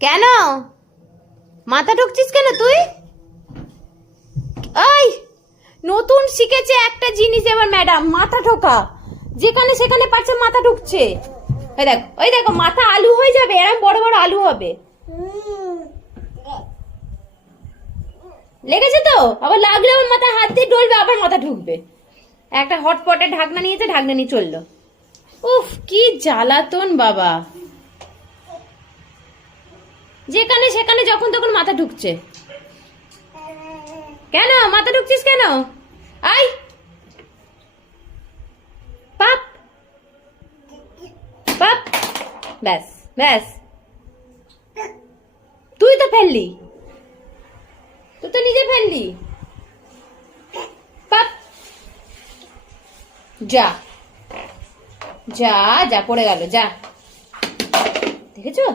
কেন মাথা ঢুকছিস কেন তুই? এই নতুন শিখেছে একটা জিনিস এবার ম্যাডাম, মাথা ঢোকা। যেখানে সেখানে পারছে মাথা ঢুকছে। ওই দেখো মাথা আলু হয়ে যাবে, এরকম বড় বড় আলু হবে। লেগেছে তো? আবার লাগলে আবার মাথা হাত দিয়ে ডলবে, আবার মাথা ঢুকবে। একটা হটপটের ঢাকনা নিয়েছে, ঢাকনা নিয়ে চললো। উফ কি জ্বালাতন বাবা, যেখানে সেখানে যখন তখন মাথা ঢুকছে। কেন মাথা ঢুকছিস কেন? আই পাপ পাপ, ব্যাস ব্যাস, তুই তো ফেললি, তুই তো নিজে ফেললি। পাপ, যা যা যা, পড়ে গেল, যা। দেখেছো?